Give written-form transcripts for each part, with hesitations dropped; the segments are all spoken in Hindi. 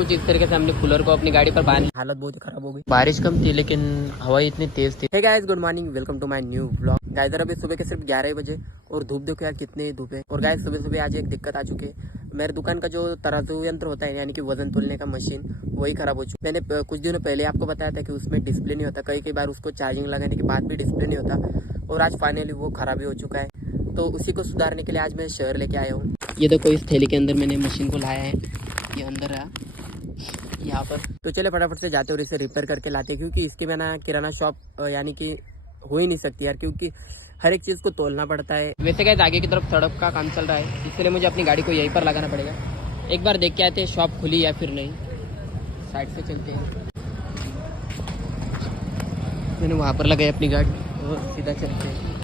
कुछ इस तरीके से हमने कूलर को अपनी गाड़ी पर बांध लिया। हालत बहुत खराब हो गई, बारिश कम थी लेकिन हवा इतनी तेज थी। Hey guys, good morning, welcome to my new vlog. Guys अभी सुबह के सिर्फ 11 बजे और धूप देखो यार कितनी धूप है। और गाइस सुबह सुबह आज एक दिक्कत आ चुकी है। मेरे दुकान का जो तराजू यंत्र होता है यानी कि वजन तोलने का मशीन, वही खराब हो चुका। मैंने कुछ दिनों पहले आपको बताया था कि उसमें डिस्प्ले नहीं होता, कई बार उसको चार्जिंग लगाने के बाद भी डिस्प्ले नहीं होता। और आज फाइनली वो खराबी हो चुका है, तो उसी को सुधारने के लिए आज मैं शहर लेके आया हूँ। ये देखो इस थैली के अंदर मैंने मशीन को लाया है, ये अंदर है यहाँ पर। तो चले फटाफट से जाते और इसे रिपेयर करके लाते, क्योंकि इसके बिना किराना शॉप यानी कि हो ही नहीं सकती यार, क्योंकि हर एक चीज़ को तोलना पड़ता है। वैसे क्या आगे की तरफ सड़क का काम चल रहा है, इसलिए मुझे अपनी गाड़ी को यहीं पर लगाना पड़ेगा। एक बार देख के आते हैं शॉप खुली या फिर नहीं। साइड से चलते हैं, मैंने वहाँ पर लगाई अपनी गाड़ी और सीधा चलते हैं।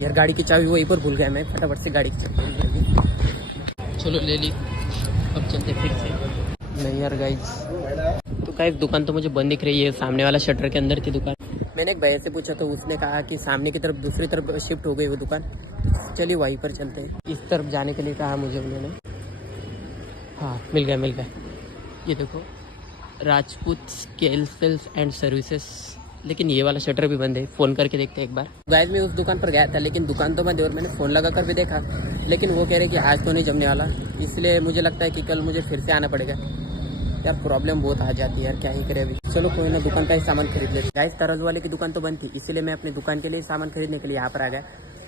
यार गाड़ी की चाबी वहीं पर भूल गया मैं, फटाफट से गाड़ी की चाबी चलो ले ली। अब चलते फिर से। नहीं यार गाइस, तो गाइस दुकान तो मुझे बंद दिख रही है, सामने वाला शटर के अंदर थी दुकान। मैंने एक भैया से पूछा तो उसने कहा कि सामने की तरफ दूसरी तरफ शिफ्ट हो गई वो दुकान। चलिए वहीं पर चलते हैं। इस तरफ जाने के लिए कहा मुझे उन्होंने। हाँ मिल गया। ये देखो Rajput scale sales and services, लेकिन ये वाला शटर भी बंद है। फ़ोन करके देखते हैं एक बार। गाइस मैं उस दुकान पर गया था लेकिन दुकान तो बंद है, और मैंने फ़ोन लगा कर भी देखा, लेकिन वो कह रहे कि आज तो नहीं जमने वाला। इसलिए मुझे लगता है कि कल मुझे फिर से आना पड़ेगा। यार प्रॉब्लम बहुत आ जाती है यार, क्या ही करें अभी। चलो कोई ना, दुकान का ही सामान खरीद ले। गाइस तराजू वाले की दुकान तो बंद थी, इसीलिए मैं अपनी दुकान के लिए सामान खरीदने के लिए यहाँ पर आ गया।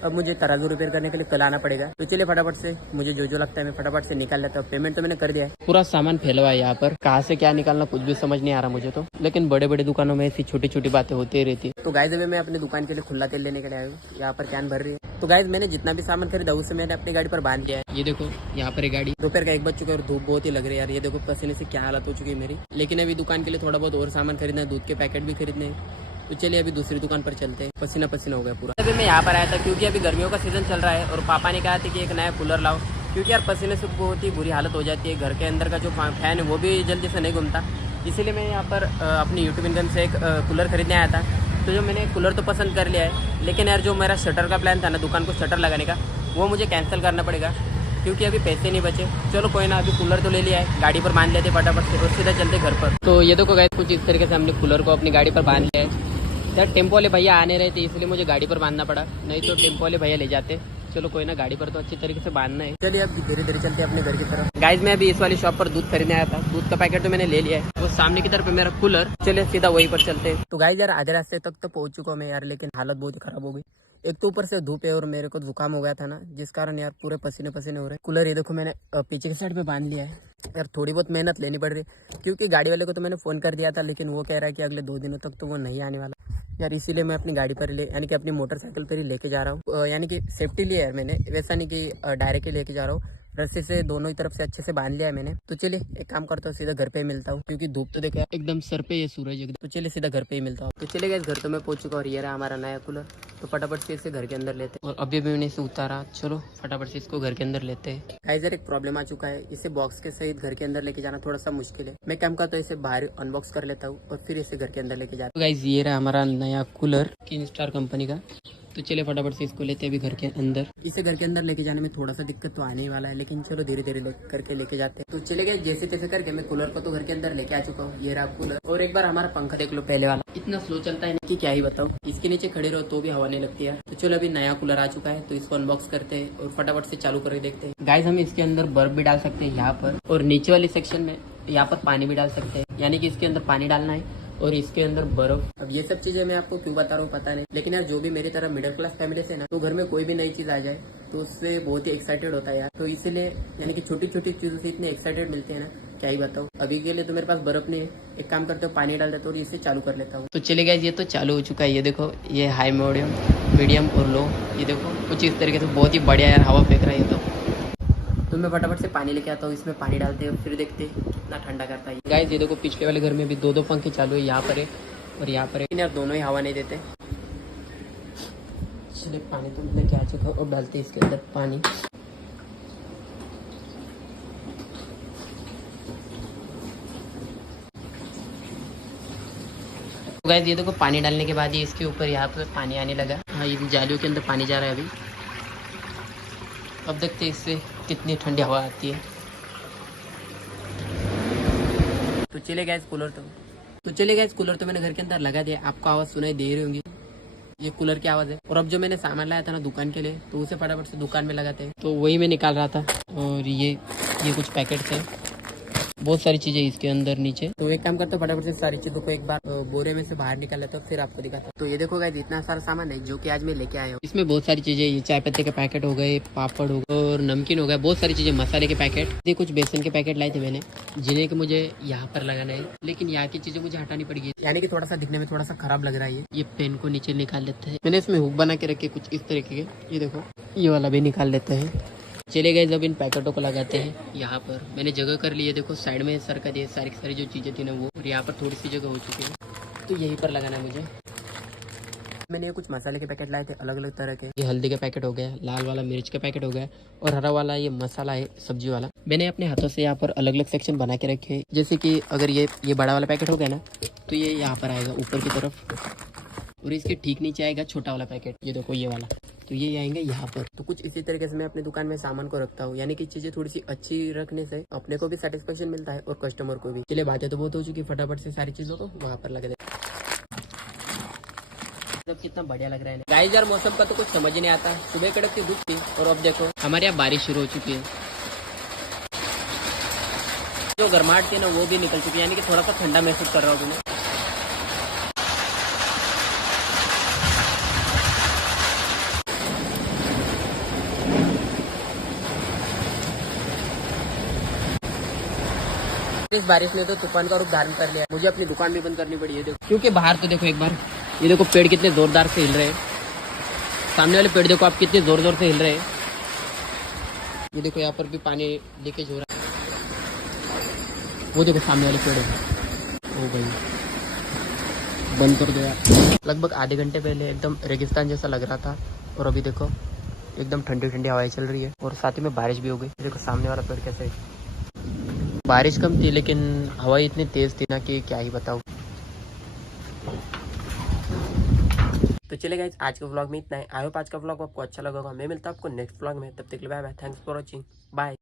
अब मुझे तराजू रिपेयर करने के लिए कल आना पड़ेगा। तो चलिए फटाफट से, मुझे जो लगता है मैं फटाफट से निकाल लेता हूँ। पेमेंट तो मैंने कर दिया है। पूरा सामान फैला हुआ है यहाँ पर, कहाँ से क्या निकालना कुछ भी समझ नहीं आ रहा मुझे तो। लेकिन बड़े बड़े दुकानों में ऐसी छोटी छोटी बातें होती ही रहती है। तो गाइस अभी मैं अपनी दुकान के लिए खुला तेल लेने के लिए आया हूँ। यहाँ पर कैन भर रही है। तो गाइस मैंने जितना भी सामान खरीदा उसे मैंने अपनी गाड़ी पर बांध लिया है। ये देखो यहाँ पर एक गाड़ी। दोपहर का 1 बज चुका है और धूप बहुत ही लग रही है यार। ये देखो पसीने से क्या हालत हो चुकी है मेरी। लेकिन अभी दुकान के लिए थोड़ा बहुत और सामान खरीदना है, दूध के पैकेट भी खरीदने हैं। तो चलिए अभी दूसरी दुकान पर चलते हैं। पसीना पसीना हो गया पूरा। अभी मैं यहाँ पर आया था क्योंकि अभी गर्मियों का सीजन चल रहा है और पापा ने कहा था कि एक नया कूलर लाओ, क्योंकि यार पसीने से बहुत ही बुरी हालत हो जाती है। घर के अंदर का जो फैन है वो भी जल्दी से नहीं घूमता। इसीलिए मैं यहाँ पर अपनी यूट्यूब इनकम से एक कूलर खरीदने आया था। तो जो मैंने कूलर तो पसंद कर लिया है, लेकिन यार जो मेरा शटर का प्लान था ना, दुकान को शटर लगाने का, वो मुझे कैंसिल करना पड़ेगा क्योंकि अभी पैसे नहीं बचे। चलो कोई ना, अभी कूलर तो ले लिया है, गाड़ी पर बांध लेते फटाफट से और सीधा चलते घर पर। तो ये देखो गाइस कुछ इस तरीके से हमने कूलर को अपनी गाड़ी पर बांध लिया है। यार टेम्पो वाले भैया आने रहे थे इसलिए मुझे गाड़ी पर बांधना पड़ा, नहीं तो टेम्पो वाले भैया ले जाते। चलो कोई ना, गाड़ी पर तो अच्छी तरीके से बांधना है। चलिए अब धीरे धीरे चलते हैं अपने घर की तरफ। गाइस मैं अभी इस वाली शॉप पर दूध खरीदने आया था, दूध का पैकेट तो मैंने ले लिया है। वो सामने की तरफ है मेरा कूलर, चलिए सीधा वहीं पर चलते हैं। तो गाइस यार आधे रास्ते तक तो पहुंच चुका हूँ मैं यार, लेकिन हालत बहुत ही खराब हो गई। एक तो ऊपर से धूप है और मेरे को जुकाम हो गया था ना, जिस कारण यार पूरे पसीने पसीने हो रहे। कूलर ये देखो मैंने पीछे की साइड पे बांध लिया है। यार थोड़ी बहुत मेहनत लेनी पड़ रही है, क्योंकि गाड़ी वाले को तो मैंने फ़ोन कर दिया था, लेकिन वो कह रहा है कि अगले 2 दिनों तक तो वो नहीं आने वाला यार। इसीलिए मैं अपनी गाड़ी पर यानी कि अपनी मोटरसाइकिल पर ही लेके जा रहा हूँ। यानी कि सेफ्टी लिया है मैंने, वैसा नहीं कि डायरेक्ट ही लेके जा रहा हूँ। रस्सी से दोनों ही तरफ से अच्छे से बांध लिया है मैंने। तो चलिए एक काम करता हूँ, सीधा घर पे ही मिलता हूँ, क्योंकि धूप तो देखा एकदम सर पे ये सूरज एकदम। तो चलिए सीधा घर पे ही मिलता हूँ। तो चले गए, घर तो मैं पहुंच चुका और ये रहा हमारा नया कूलर। तो फटाफट से इसे घर के अंदर लेते हैं। और अभी भी मैंने इसे उतारा, चलो फटाफट से इसको घर के अंदर लेते हैं। गाइस यार एक प्रॉब्लम आ चुका है, इसे बॉक्स के सहित घर के अंदर लेके जाना थोड़ा सा मुश्किल है। मैं काम करता हूँ, इसे बाहर अनबॉक्स कर लेता हूँ और फिर इसे घर के अंदर लेके जाता हूँ। गाइस ये रहा हमारा नया कूलर किंगस्टार कंपनी का। तो चलिए फटाफट से इसको लेते हैं अभी घर के अंदर। इसे घर के अंदर लेके जाने में थोड़ा सा दिक्कत तो आने ही वाला है, लेकिन चलो धीरे धीरे करके लेके जाते हैं। तो चले गए जैसे तैसे करके मैं कूलर को तो घर के अंदर लेके आ चुका हूँ। ये रहा कूलर। और एक बार हमारा पंखा देख लो, पहले वाला इतना स्लो चलता है कि क्या ही बताऊँ। इसके नीचे खड़े रहो तो भी हवा नहीं लगती है। तो चलो अभी नया कूलर आ चुका है, तो इसको अनबॉक्स करते हैं और फटाफट से चालू करके देखते हैं। गाइस हम इसके अंदर बर्फ भी डाल सकते हैं यहाँ पर, और नीचे वाले सेक्शन में यहाँ पर पानी भी डाल सकते हैं, यानी कि इसके अंदर पानी डालना है और इसके अंदर बर्फ। अब ये सब चीजें मैं आपको क्यों बता रहा हूँ पता नहीं, लेकिन यार जो भी मेरी तरह मिडिल क्लास फैमिली से ना, तो घर में कोई भी नई चीज आ जाए तो उससे बहुत ही एक्साइटेड होता है यार। तो इसीलिए यानी कि छोटी छोटी चीजों से इतने एक्साइटेड मिलते हैं ना, क्या ही बताऊँ। अभी के लिए तो मेरे पास बर्फ नहीं है, एक काम करते हो पानी डाल देता हूँ और इसे चालू कर लेता हूँ। तो चले गए, ये तो चालू हो चुका है। ये देखो ये हाई मीडियम और लो, ये देखो कुछ इस तरीके से बहुत ही बढ़िया यार हवा फेंक रहा है। तो मैं फटाफट से पानी लेके आता हूँ, इसमें पानी डालते हैं और फिर देखते हैं कितना ठंडा करता है। गाइस ये देखो पिछले वाले घर में भी 2 पंखे चालू है, यहाँ पर है और यहाँ पर है, यार दोनों ही हवा नहीं देते। चलिए पानी तो लेके आ चुका और डालते हैं इसके अंदर पानी। तो गाइस ये देखो पानी डालने के बाद ही इसके ऊपर यहाँ पर पानी आने लगा। हाँ ये जालियों के अंदर पानी जा रहा है अभी। अब देखते हैं इससे कितनी ठंडी हवा आती है। चले गए कूलर तो मैंने घर के अंदर लगा दिया। आपको आवाज़ सुनाई दे रही होंगी, ये कूलर की आवाज़ है। और अब जो मैंने सामान लाया था ना दुकान के लिए, तो उसे फटाफट से दुकान में लगाते हैं। तो वही मैं निकाल रहा था। और ये कुछ पैकेट्स हैं, बहुत सारी चीजें इसके अंदर नीचे। तो एक काम करता हूँ, फटाफट से सारी चीजों को एक बार बोरे में से बाहर निकाल लेता हूँ, फिर आपको दिखाता हूँ। तो ये देखो गाइस, इतना सारा सामान है जो कि आज मैं लेके आया हूँ। इसमें बहुत सारी चीजें, ये चाय पत्ते के पैकेट हो गए, पापड़ हो गए और नमकीन हो गया, बहुत सारी चीजें, मसाले के पैकेट, ये कुछ बेसन के पैकेट लाए थे मैंने, जिन्हें कि मुझे यहाँ पर लगाना है। लेकिन यहाँ की चीजें मुझे हटानी पड़ेगी, यानी कि थोड़ा सा दिखने में थोड़ा सा खराब लग रहा है। ये पेन को नीचे निकाल लेते हैं। मैंने इसमें हुक बना के रखे कुछ इस तरीके के, ये देखो, ये वाला भी निकाल लेते हैं। चले गए जब इन पैकेटों को लगाते हैं। यहाँ पर मैंने जगह कर ली है, देखो साइड में सर का दिए सारी जो चीज़ें थी ना वो, और यहाँ पर थोड़ी सी जगह हो चुकी है, तो यहीं पर लगाना है मुझे। मैंने ये कुछ मसाले के पैकेट लाए थे अलग अलग तरह के। ये हल्दी का पैकेट हो गया, लाल वाला मिर्च का पैकेट हो गया, और हरा वाला ये मसाला है सब्जी वाला। मैंने अपने हाथों से यहाँ पर अलग अलग सेक्शन बना के रखे, जैसे कि अगर ये बड़ा वाला पैकेट हो गया ना, तो ये यहाँ पर आएगा ऊपर की तरफ, और इसके ठीक नीचे आएगा छोटा वाला पैकेट, ये देखो ये वाला, तो ये आएंगे यहाँ पर। तो कुछ इसी तरीके से मैं अपनी दुकान में सामान को रखता हूँ, यानी कि चीजें थोड़ी सी अच्छी रखने से अपने को भी सेटिस्फेक्शन मिलता है और कस्टमर को भी। चलिए बातें तो बहुत हो चुकी, फटाफट से सारी चीजों को वहाँ पर लगा देते। मतलब कितना बढ़िया लग रहा है गाइस यार, मौसम का तो कुछ समझ ही नहीं आता। सुबह कड़क की धूप थी और अब देखो हमारे यहाँ बारिश शुरू हो चुकी है। जो गर्माहट थी ना वो भी निकल चुकी है, यानी कि थोड़ा सा ठंडा महसूस कर रहा हूँ मैं। इस बारिश ने तो तूफान का रूप धारण कर लिया, मुझे अपनी दुकान भी बंद करनी पड़ी है देखो, क्योंकि बाहर तो देखो एक बार, ये देखो पेड़ कितने जोरदार से हिल रहे हैं। सामने वाले पेड़ देखो आप कितने जोर जोर से हिल रहे हैं। ये देखो यहाँ पर भी पानी लीकेज हो रहा है, वो देखो सामने वाले पेड़ है। ओ भाई बंद कर दो यार। लगभग आधे घंटे पहले एकदम रेगिस्तान जैसा लग रहा था, और अभी देखो एकदम ठंडी ठंडी हवाएं चल रही है, और साथ ही में बारिश भी हो गई। देखो सामने वाला पेड़ कैसे है। बारिश कम थी लेकिन हवा इतनी तेज थी ना कि क्या ही बताऊं। तो चले गाइस, आज के व्लॉग में इतना है। आई होप आज का व्लॉग आपको अच्छा लगा होगा। मैं मिलता हूं आपको नेक्स्ट व्लॉग में, तब तक के लिए bye bye, thanks for watching, bye.